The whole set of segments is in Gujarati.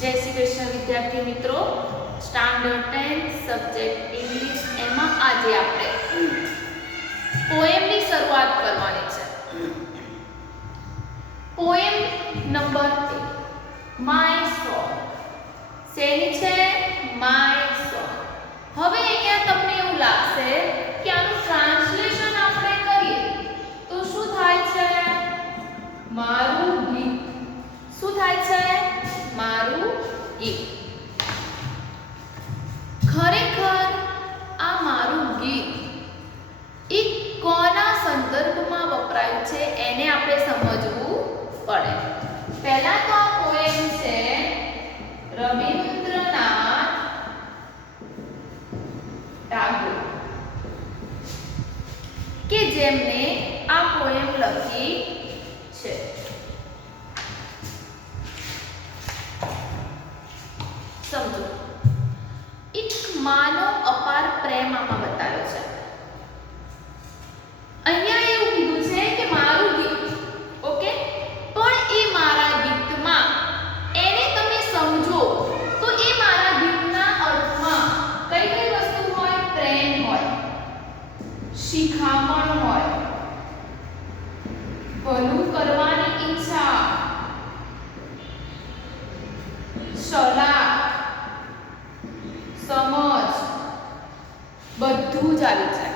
जय श्री कृष्ण विद्यार्थी मित्रों, स्टैंडर्ड 10 सब्जेक्ट इंग्लिश एमां आजे आपणे पोएमनी शरूआत करवानी छे। Poem number 1 my song. શેની છે? My song. હવે અહીંયા તમને એવું લાગશે કે આનું ટ્રાન્સલેશન આપણે કરીએ તો શું થાય છે? મારું ગીત। શું થાય છે? મારું ગીત। ખરેખર આ મારું ગીત એક કોના સંદર્ભમાં વપરાયું છે એને આપણે સમજવું પડે। પહેલા તો આ પોએમ છે રવિન્દ્રનાથ ટાગોર કે જેમને આ પોએમ લખી છે। સમજો, એક માનો અપાર પ્રેમ આમાં બતાવ્યો છે। અહીંયા એવું કીધું છે કે મારું ગીત, ઓકે, પણ એ મારા ગીતમાં એને તમે સમજો તો એ મારા ગીતના અર્થમાં કઈ કઈ વસ્તુ હોય? પ્રેમ હોય, શિખામણ હોય, ભલું કરવાની ઈચ્છા, સલાહ, સમજ, બધું જ આવી જાય।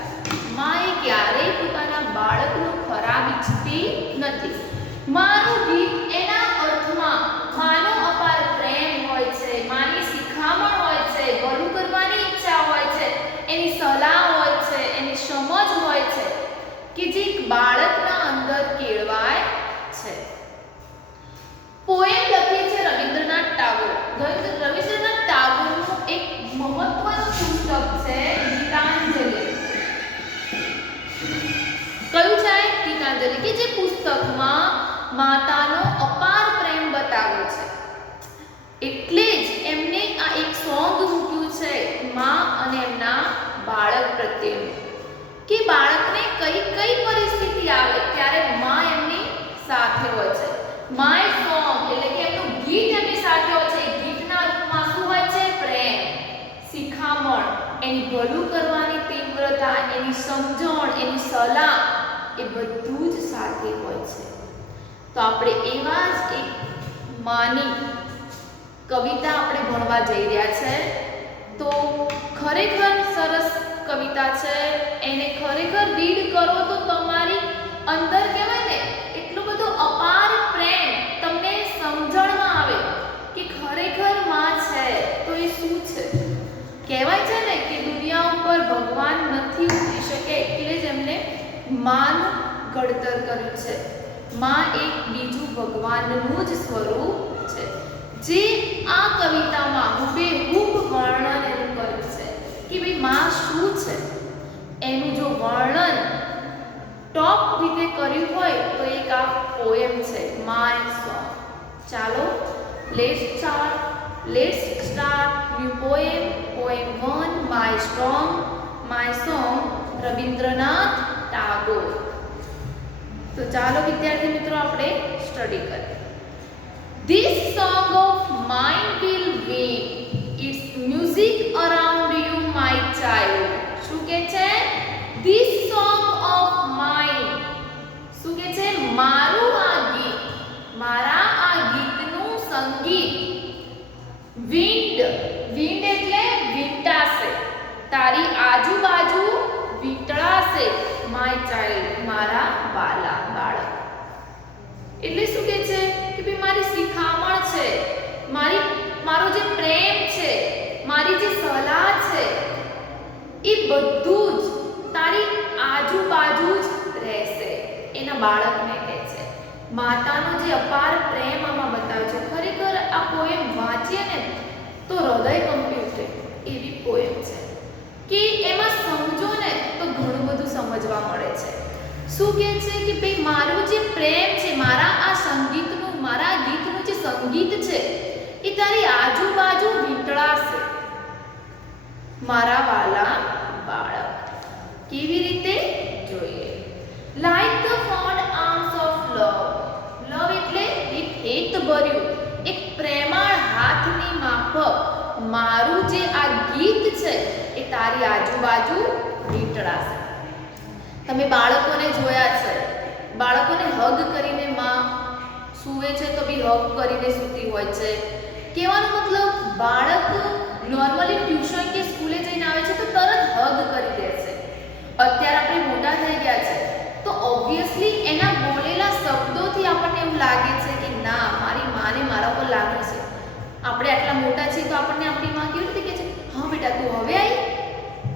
માએ ક્યારેય પોતાના બાળકનું ખરાબ ઈચ્છતી નથી। મારું ગીત એના અર્થમાં માનો અપાર પ્રેમ હોય છે, માની શિખામણ હોય છે, ભલું કરવાની ઈચ્છા હોય છે, એની સલાહ હોય છે, એની સમજ હોય છે કે જે બાળકના અંદર કેળવાય છે। પોએમ લખી છે રવિન્દ્રનાથ ટાગોર। રવિન્દ્રનાથ ટાગોરનું એક મહત્વનું પુસ્તક છે ગીતાંજલિ। કયું છે? ગીતાંજલિ, કે જે પુસ્તકમાં માતાનો અપાર પ્રેમ બતાવ્યો છે। એટલે જ એમને આ એક સોંગ મૂક્યું છે માં અને એમના બાળક પ્રત્યેનું, કે બાળકને કઈ કઈ પરિસ્થિતિ આવે ત્યારે માં એમની સાથે હોય છે। માય સોંગ એટલે કે એમનું ગીત એમની સાથે હોય છે। ગીતના રૂપમાં શું હોય છે? પ્રેમ, શિખામણ, એની ભલું કરવાની તીવ્રતા, એની સમજણ, એની સલાહ, એ બધું જ સાથે હોય છે। તો આપણે એવા જ એક માની કવિતા આપણે ભણવા જઈ રહ્યા છે। તો ખરેખર સરસ કવિતા છે, એને ખરેખર રીડ કરો તો તમારી અંદર કહેવાય ને એટલો બધો અપાર પ્રેમ તમને સમજણમાં આવે કે ખરેખર માં છે તો એ શું છે। કહેવાય છે ને કે દુનિયા ઉપર ભગવાન નથી ઉતરી શકે એટલે જ એમને માનું ઘડતર કર્યું છે। માં એક બીજું ભગવાનનું જ સ્વરૂપ છે, જે આ કવિતામાં હુબેહૂબ વર્ણન એનું કર્યું છે કે ભાઈ માં શું છે। એનું જો વર્ણન ટોપ રીતે કર્યું હોય તો એક આ પોએમ છે માય સોંગ। ચાલો let's start new poem. Poem 1 my song Rabindranath Tagore. તો ચાલો વિદ્યાર્થી મિત્રો આપણે સ્ટડી કરીએ। This song of mine will win its music around you my child। શું કહે છે? This song of mine, શું કહે છે? મારું આ ગીત, મારા આ ગીતનું સંગીત વિન્ડ એટલે વીંટાશે, તારી આજુબાજુ વીંટળાશે માય ચાઇલ્ડ, મારા વાલા બાળક। એટલે શું કહે છે કે ભાઈ મારી શિખામણ છે, મારો જે પ્રેમ છે, મારી જે સલાહ છે, એ બધું જ તારી આજુબાજુ જ રહેશે, એના બાળકને કહે છે। માતાનો જે અપાર પ્રેમ આમાં બતાવ્યો છે, ખરેખર આ પોએમ વાંચીએ ને તો હૃદય કંપી ઉઠે એવી પોએમ છે કે એમાં સમજો ને તો ઘણું બધું સમજવા મળે છે। શું કહે છે કે ભાઈ મારું જે પ્રેમ છે, મારા આ સંગીતનું, મારા ગીતનું જે સંગીત છે એ તારી આજુબાજુ વીંટળાશે મારા વાલા બાળક। કેવી રીતે? જોઈએ। Like the fond arms of love, love એટલે એક હેત ભર્યું, એક પ્રેમાળ હાથની તારી આજુબાજુ વીંટળાશે. તમે બાળકોને જોયા છે, બાળકોને હગ કરીને માં સૂવે છે તો બી હગ કરીને સૂતી હોય છે. કહેવાનો મતલબ બાળક નોર્મલી ટ્યુશન કે સ્કૂલે જઈને આવે છે તો તરત હગ કરી દે છે. અત્યારે આપણે મોટા થઈ ગયા છે તો ઓબ્વિયસલી એના બોલેલા શબ્દોથી આપણને એવું લાગે છે કે ના, મારી માને મારા પર લાગણી છે. આપણે આટલા મોટા છીએ તો આપણને આપણી માં કેવી રીતે કહે છે, હા બેટા તું હવે આવી,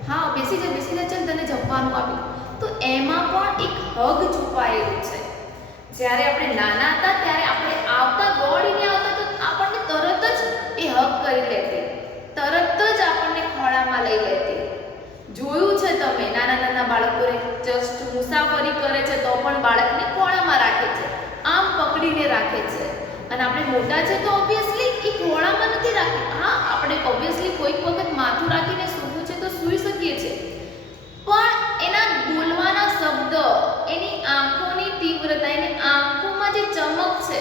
હા બેસી જા ચાલ તને જમવાનું આપી. તો એમાં પણ એક હગ છુપાયેલું છે. જ્યારે આપણે નાના હતા ત્યારે આપણે આવતા દોડીને આવતા તો આપણને તરત જ એ હગ કરી લેતી, તરત જ આપણને ખોળામાં લઈ લેતી. જોયું છે તમે, નાના નાના બાળકોને જસ્ટ મુસાફરી કરે છે તો પણ બાળકને ખોળામાં રાખે છે, આમ પકડીને રાખે છે. અને આપણે મોટા છે તો ઓબ્વિયસલી એ ખોળામાં નથી રાખતી. હા, આપણે ઓબ્વિયસલી કોઈક વખત માથું રાખીને સૂવું છે તો સૂઈ શકીએ છીએ, પણ એના બોલવાના શબ્દ, એની આંખોની તીવ્રતા, એની આંખોમાં જે ચમક છે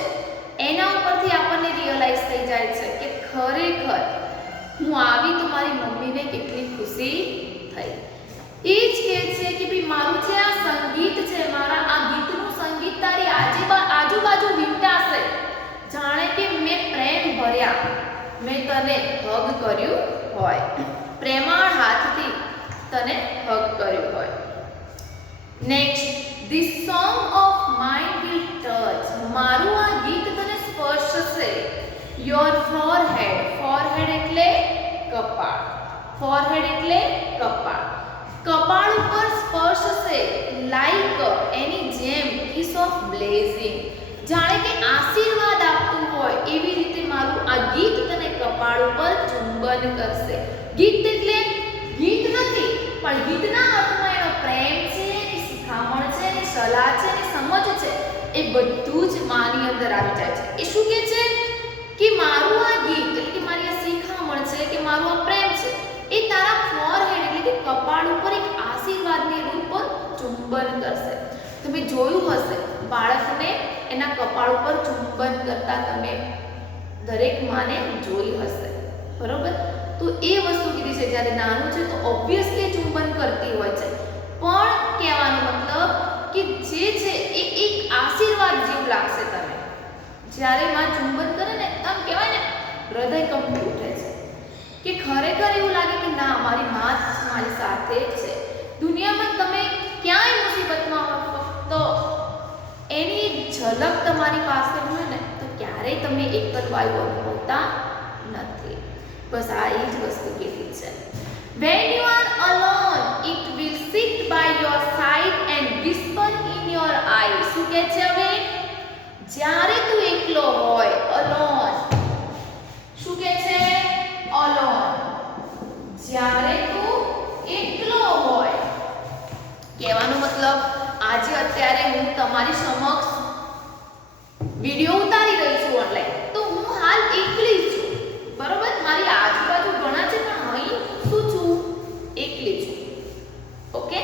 એના ઉપરથી આપણને રિયલાઇઝ થઈ જાય છે કે ખરેખર હું આવી તો મારી મમ્મીને કેટલી ખુશી થઈ. એ જ કહે છે કે ભાઈ મારું જે આ સંગીત છે, મારા આ ગીતનું સંગીત તારી આજુબાજુ વીંટાશે, જાણે કે મેં પ્રેમ ભર્યા, મેં તને હગ કર્યું હોય, પ્રેમાળ હાથથી તને હગ કર્યું હોય. Next, this song of mind will touch, મારું આ ગીત તને સ્પર્શશે. યોર ફોરહેડ, ફોરહેડ એટલે કપાળ, ફોરહેડ એટલે કપાળ, કપાળ ઉપર સ્પર્શશે. લાઈક એની જેમ કિસ ઓફ બ્લેઝિંગ, જાણે કે આશીર્વાદ આપતું હોય એવી રીતે મારું આ ગીત તને કપાળ ઉપર ચુંબન કરશે. ગીત એટલે ગીત નથી, પણ ગીતના અર્થમાં એનો પ્રેમ છે, એની શિખામણ છે, એની સલાહ છે, એની સમજ છે, એ બધું જ માની અંદર આવી જાય છે. એ શું કહે છે કે મારું આ ગીત એટલે કે મારી આ શિખામણ છે, કે મારું આ પ્રેમ છે, એ તારા ફોરહેડ એટલે કે કપાળ ઉપર એક આશીર્વાદની રૂપ ચુંબન કરશે. તમે જોયું હશે બાળકને એના કપાળ ઉપર ચુંબન કરતા તમે દરેક માને જોઈ હશે, બરોબર? તો એ વસ્તુ કીધી છે, જ્યારે નાનું છે તો ઓબ્વિયસલી ચુંબન કરતી હોય છે, પણ કહેવાનો મતલબ કે જે છે એ એક આશીર્વાદ જેવું લાગશે. તમે જ્યારે માં ચુંબન કરે ને આમ કહેવાય ને હૃદય કંપી ઉઠે છે કે ખરેખર એવું લાગે કે ના, મારી માં મારી સાથે છે. દુનિયામાં તમે ક્યાંય મુસીબતમાં હો, ફક્ત એની એક ઝલક તમારી પાસે હોય ને તો ક્યારેય તમે એકલવાયુ અનુભવતા નથી. બસ આ એ જ વસ્તુ કીધી છે. When you are alone, it will sit by your side and whisper in your eye. શું કહે છે હવે? જ્યારે તું એકલો હોય, alone. શું કહે છે? alone. જ્યારે તું એકલો હોય, કહેવાનો મતલબ આજે અત્યારે હું તમારી સમક્ષ વિડિયો ઉતારી રહી છું ઓનલાઈન, તો હું હાલ એકલી છું, બરોબર? મારી આજુબાજુ ઘણા છે પણ અહીં શું છું? એકલી છું. ઓકે,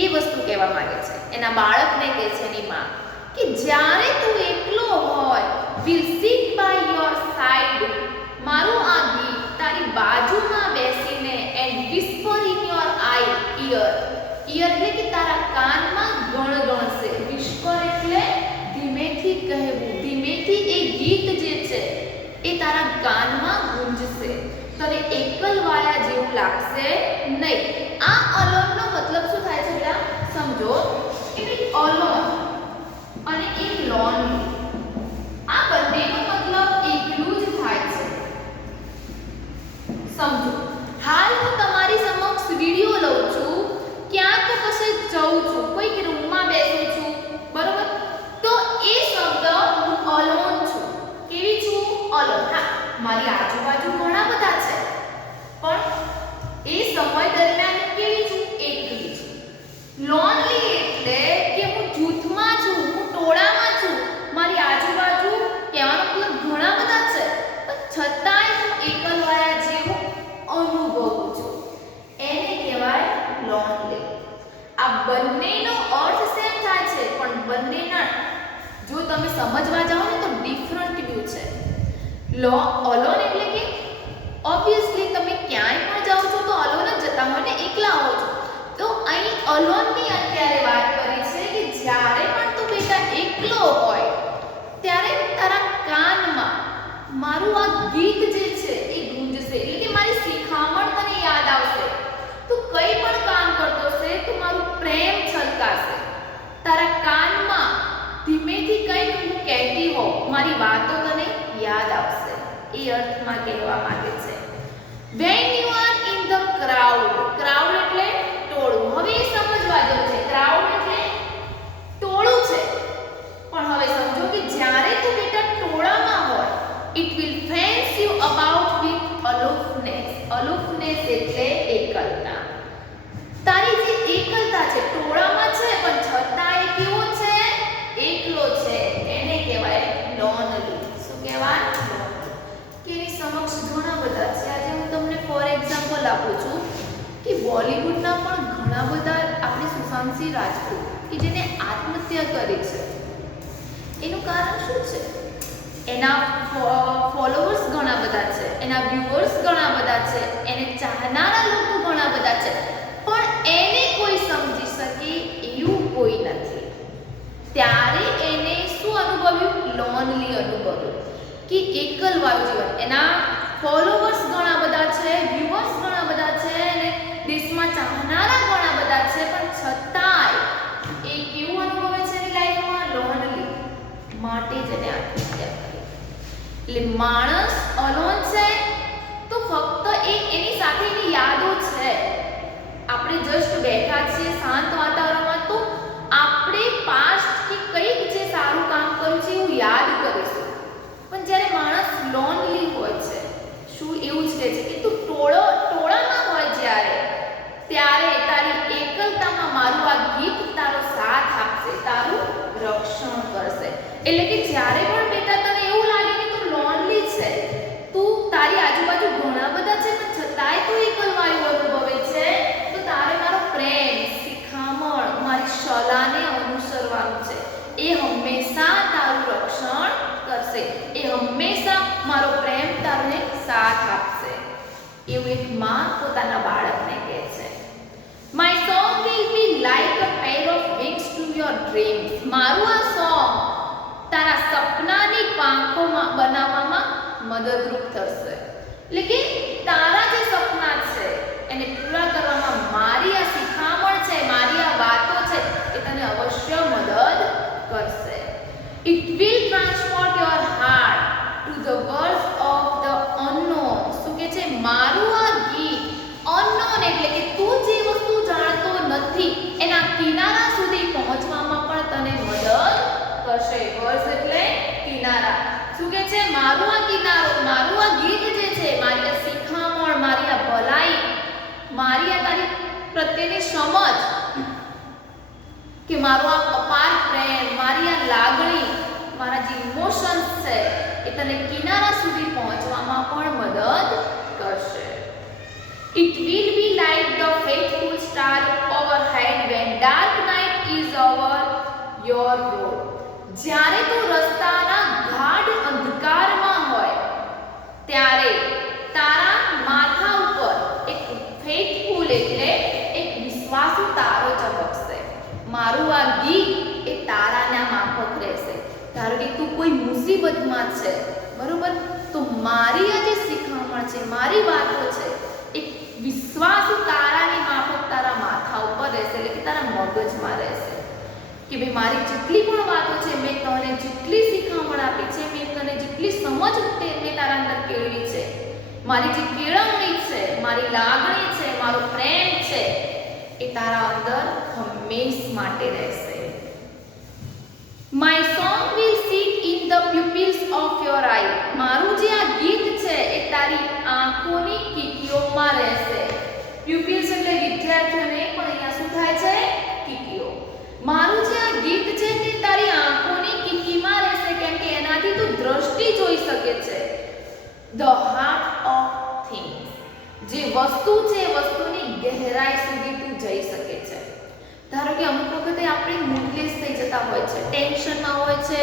એ વસ્તુ કહેવા માંગે છે. એના બાળકને કહે છે એની માં કે જ્યારે તું એકલો હોય, will sit by your side, મારું આ ગીત તારી બાજુમાં બેસીને and whisper in your eye, ear, ear એટલે કે તારા કાનમાં ગણગણશે. whisper એટલે ધીમેથી કહેવું, ધીમેથી એ ગીત જે છે એ તારા કાનમાં ગુંજશે. તને એકલવાયા જેવું લાગશે નહીં. આ અલોન નો મતલબ શું થાય છે બેટા? સમજો કે ભાઈ અલોન અને એક લોનલી, આ બંનેનો મતલબ એકલું જ થાય છે. સમજો, હાલ હું તમારી સમક્ષ વિડિયો લઉં છું, ક્યાં તો કશે જઉં છું, કોઈક રૂમમાં બેસું છું, બરોબર? તો એ શબ્દ હું અલોન છું. કેવી છું? અલોન. હા, મારી આજુબાજુ ઘણા બધા છે, પણ એ સમય દરમિયાન કેવી છું? એકલી છું. લોનલી એટલે કે હું જૂથમાં છું, હું ટોળામાં છું, મારી આજુબાજુ કહેવાનો મતલબ ઘણા બધા છે, પણ છતાંય હું એકલવાયા જેવું અનુભવું છું. એને કહેવાય લોનલી. આ બંનેનો અર્થ સેમ થાય છે, પણ બંનેના જો તમે સમજવા જાઓ ને તો ડિફરન્ટ વ્યૂ છે. અલોન એટલે કે ઓબ્વિયસલી તમે ક્યાંય પણ જાઓ છો તો અલોન જ જતા હોય ને, અલોનની અત્યારે વાત કરી છે કે જ્યારે પણ તું બેટા એકલો હોય ત્યારે તારા કાનમાં મારું આ ગીત જે છે એ ગુંજશે, એટલે કે મારી શિખામણ તને યાદ આવશે. તું કંઈ પણ કામ કરતો છે તો મારું પ્રેમ છલકાશે. તારા કાનમાં ધીમેથી કંઈક હું કહેતી હોઉં, મારી વાતો તને યાદ આવશે. એ અર્થમાં કહેવા માંગે છે. When you are in the crowd, crowd એટલે ટોળું. હવે એ સમજવા જેવું છે. crowd એટલે ટોળું છે. પણ હવે સમજો કે જ્યારે તું બેટા ટોળામાં હોય, it will fence you about with aloofness. aloofness એટલે એકલતા. તારી જે એકલતા છે, ટોળામાં છે પણ છતાં એ કેવો છે? એકલો છે. એને કહેવાય lonely. શું કહેવાય? lonely. કે એની સમક્ષ ઘણા બધા છે. આજે હું તમને ફોર એક્ઝામ્પલ આપું છું કે બોલિવૂડના પણ ઘણા બધા આપણે સુશાંતસિંહ રાજપૂત કે જેને આત્મહત્યા કરી છે. એનું કારણ શું છે? એના ફોલોવર્સ ઘણા બધા છે, એના વ્યુઅર્સ ઘણા બધા છે, એને ચાહનારા લોકો ઘણા બધા છે, પણ એને કોઈ સમજી શકે એવું કોઈ નથી. ત્યારે એને શું અનુભવ્યું? લોનલી અનુભવ્યું કે એકલવાળું જીવન. એના ફોલોવર્સ ઘણા બધા છે, વ્યુઅર્સ ઘણા બધા છે, અને દેશમાં ચાહનારા ઘણા બધા છે, પણ છતાંય એ કેવું અનુભવે છે એની લાઈફમાં? લોનલી. માટે જ એને આત્મહત્યા કરી. એટલે માણસ અલોન છે તો ફક્ત એની સાથે એની યાદો છે. આપણે જસ્ટ બેઠા છીએ શાંત વાતાવરણમાં તો આપણે પાસ્ટ કે કંઈક જે સારું કામ કર્યું છે એવું યાદ કરીશું. પણ જ્યારે માણસ લોનલી હોય છે, શું એવું જ કહે છે કે તું ટોળામાં હોય ત્યારે તારી એકલતામાં મારું આ ગીત તારો સાથ આપશે, તારું રક્ષણ કરશે. એટલે કે જ્યારે પણ બેટા તને એવું લાગે કે તું લોનલી છે, તું તારી આજુબાજુ ઘણા બધા છે પણ છતાંય તું એકલવાયું અનુભવે છે, તો તારે મારો પ્રેમ, શિખામણ, મારી સલાહને અનુસરવાનું છે. એ હંમેશા તારું રક્ષણ કરશે. એ હંમેશા મારો પ્રેમ તારને સાથ આપશે. એવું એક માં પોતાના બાળકને કહે છે. My song will be like a pair of wings to your dreams. મારું આ સોંગ તારા સપનાની પાંખોમાં બનાવવામાં મદદરૂપ થશે. એટલે કે તારા જે સપના છે એને પૂરા કરવામાં મારી આ શિખામણ છે, મારી આ વાતો છે એ તને અવશ્ય મદદ કરશે. It will transport your heart to the worlds of the unknown. શું કે છે? મારું આ ગીત unknown એટલે કે તું જે વસ્તુ જાણતો નથી એના કિનારા સુધી પહોંચવામાં પણ તને મદદ કરશે. વર્લ્ડ્સ એટલે કિનારા. શું કે છે? મારું આ કિનારો, મારું આ ગીત જે છે, મારી આ શિખામણ, મારી આ ભલાઈ, મારી આ તારી પ્રત્યેની સમજ, કે મારો આ અપાર પ્રેમ, મારી આ લાગણી, મારા જે ઇમોશન્સ છે એ તને કિનારા સુધી પહોંચવામાં પણ મદદ કરશે. It will be like the faithful star overhead when dark night is over your road. જ્યારે તું રસ્તાના ગાઢ અંધકારમાં હોય ત્યારે તારા માથા ઉપર એક ફેથફુલ એટલે એક વિશ્વાસુ તારો ચમકશે. મારું આ ગીત એ તારાના માફક રહેશે. ધારો કે તું કોઈ મુસીબતમાં છે, બરોબર, તો મારી આ જે શિખામણ છે, મારી વાતો છે, એક વિશ્વાસુ તારાની માફક તારા માથા ઉપર રહેશે, એટલે કે તારા મગજમાં રહેશે કે ભાઈ મારી જેટલી પણ વાતો છે, મેં તને જેટલી શિખામણ આપી છે, મેં તને જેટલી સમજ મેં તારા અંદર કેળવી છે, મારી જે કેળવણી છે, મારી લાગણી છે, મારો પ્રેમ છે, એ તારા અંદર હંમેશ માટે રહેશે. My song will sit in the pupils of your eye. મારું જે આ ગીત છે એ તારી આંખોની કીકીઓમાં રહેશે. પ્યુપિલ્સ એટલે વિદ્યાર્થીઓને, પણ અહીંયા શું થાય છે? કીકીઓ. મારું જે આ ગીત છે તે તારી આંખોની કીકીમાં રહેશે, કેમ કે એનાથી તું દ્રષ્ટિ જોઈ શકે છે. The heart of things. જે વસ્તુ છે એ વસ્તુની ગહેરાઈ સુધી તું જઈ શકે છે. ધારો કે અમુક વખતે આપણે મૂડલેસ થઈ જતા હોય છે, ટેન્શનમાં હોય છે,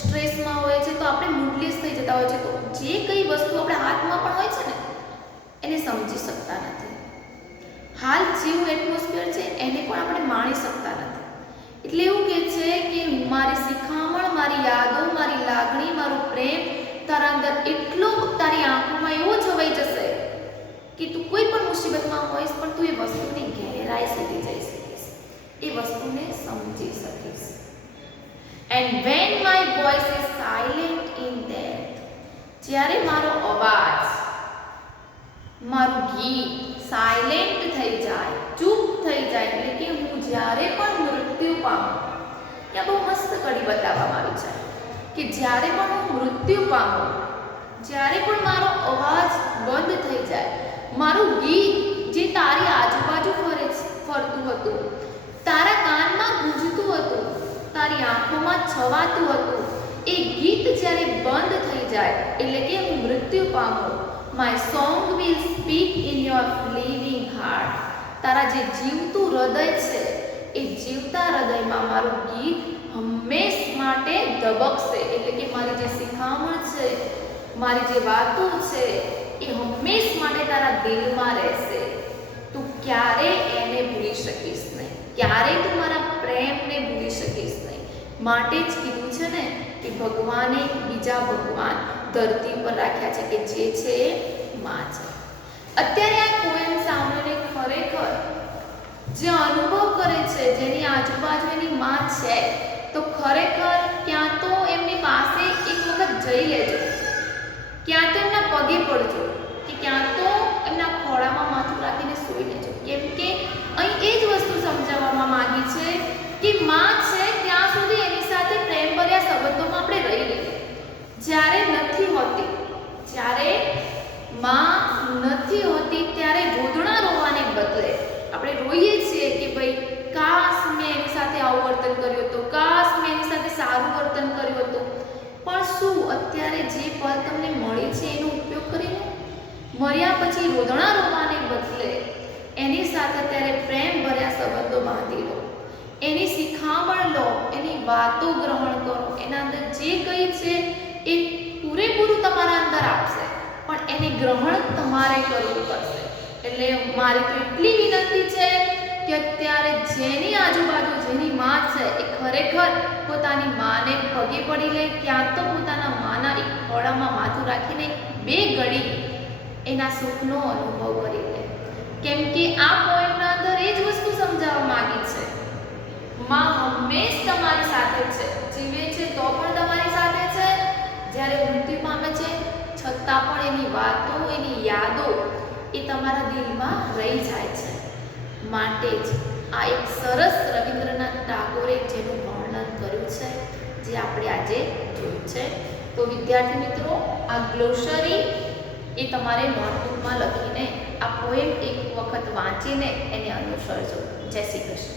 સ્ટ્રેસમાં હોય છે, તો આપણે મૂડલેસ થઈ જતા હોય છે, તો જે કઈ વસ્તુ આપણા હાથમાં પણ હોય છે ને એને સમજી શકતા નથી. હાલ જેવું એટમોસ્ફિયર છે એને પણ આપણે માણી શકતા નથી. એટલે એવું કહે છે કે મારી શિખામણ, મારી યાદો, મારી લાગણી, મારો પ્રેમ તારા અંદર એટલો, તારી આંખોમાં એવો છવાઈ જશે કે તું કોઈ પણ મુસીબતમાં હોઈશ પણ તું એ વસ્તુની ગહેરાઈ સુધી જઈ શકીશ, એ વસ્તુને સમજી શકીશ. And when my voice is silent in death, જ્યારે મારો અવાજ, મારું ગીત સાયલેન્ટ થઈ જાય, ચૂપ થઈ જાય, એટલે કે હું જ્યારે પણ મૃત્યુ પામું, ત્યાં બહુ મસ્ત કડી બતાવવામાં આવી છે કે જ્યારે પણ હું મૃત્યુ પામું, જ્યારે પણ મારો અવાજ બંધ થઈ જાય, મારું ગીત જે તારી આજુબાજુ ફરતું હતું, તારા કાનમાં ગૂંજતું હતું, તારી આંખોમાં છવાતું હતું, એ ગીત જ્યારે બંધ થઈ જાય, એટલે કે હું મૃત્યુ પામું, my song will speak in your living heart, તારા જે જીવતું હૃદય છે એ જીવતા હૃદયમાં મારું ગીત હંમેશ માટે ધબકશે. એટલે કે મારી જે શિખામણ છે, મારી જે વાતો છે એ હંમેશ માટે તારા દિલમાં રહેશે. તું ક્યારેય એને ભૂલી શકીશ નહીં, ક્યારેય તું મારા પ્રેમને ભૂલી શકીશ નહીં. માટે જ કીધું છે ને કે ભગવાને બીજા ભગવાન ધરતી પર રાખ્યા છે કે જે છે એ માં છે. અત્યારે આ પોએમ સાંભળીને ખરેખર જે અનુભવ કરે છે, જેની આજુબાજુ એની માં છે, તો ખરેખર ક્યાં તો એમની પાસે એક વખત જઈ લેજો, ક્યાં તો એમના પગે પડજો, કે ક્યાં તો એમના ખોળામાં માથું રાખીને સૂઈ લેજો. કેમ કે અહીં એ જ વસ્તુ સમજાવવામાં માંગી છે કે માં છે ત્યાં સુધી એની સાથે પ્રેમભર્યા સંબંધોમાં આપણે રહી લઈએ. જ્યારે નથી હોતી, જ્યારે માં નથી હોતી, ત્યારે રોદણા રોવાને બદલે આપણે રોઈએ છીએ કે ભાઈ કાશ મેં એની સાથે આવું વર્તન કર્યું હતું, કાશ મેં એની સાથે સારું વર્તન કર્યું હતું. પણ શું અત્યારે જે પલ તમને મળી છે એનો ઉપયોગ કરીને મર્યા પછી રોદણા રોવાને બદલે એની સાથે અત્યારે પ્રેમ ભર્યા સંબંધો બાંધી લો, એની શિખામણ લો, એની વાતો ગ્રહણ કરો, એના અંદર જે કંઈ છે એ પૂરેપૂરું તમારા અંદર આપશે, પણ એને ગ્રહણ તમારે કરવું પડશે. એટલે મારી તો એટલી વિનંતી છે કે અત્યારે જેની આજુબાજુ જેની માં છે એ ખરેખર પોતાની માને પગે પડી લે, ક્યાં તો પોતાના માના એક ખોળામાં માથું રાખીને બે ઘડી એના સુખનો અનુભવ કરી લે. કેમ કે આ પોઈન્ટના અંદર એ જ વસ્તુ સમજાવવા માંગી છે, માં હંમેશ તમારી સાથે છે, જીવે છે તો પણ તમારી સાથે છે, જ્યારે મૃત્યુ પામે છે છતાં પણ એની વાતો, એની યાદો એ તમારા દિલમાં રહી જાય છે. માટે જ આ એક સરસ રવિન્દ્રનાથ ટાગોરે જેનું વર્ણન કર્યું છે, જે આપણે આજે જોયું છે. તો વિદ્યાર્થી મિત્રો, આ ગ્લોસરી એ તમારે નોટબુકમાં લખીને આ પોએમ એક વખત વાંચીને એને અનુસરજો. જય શ્રી કૃષ્ણ.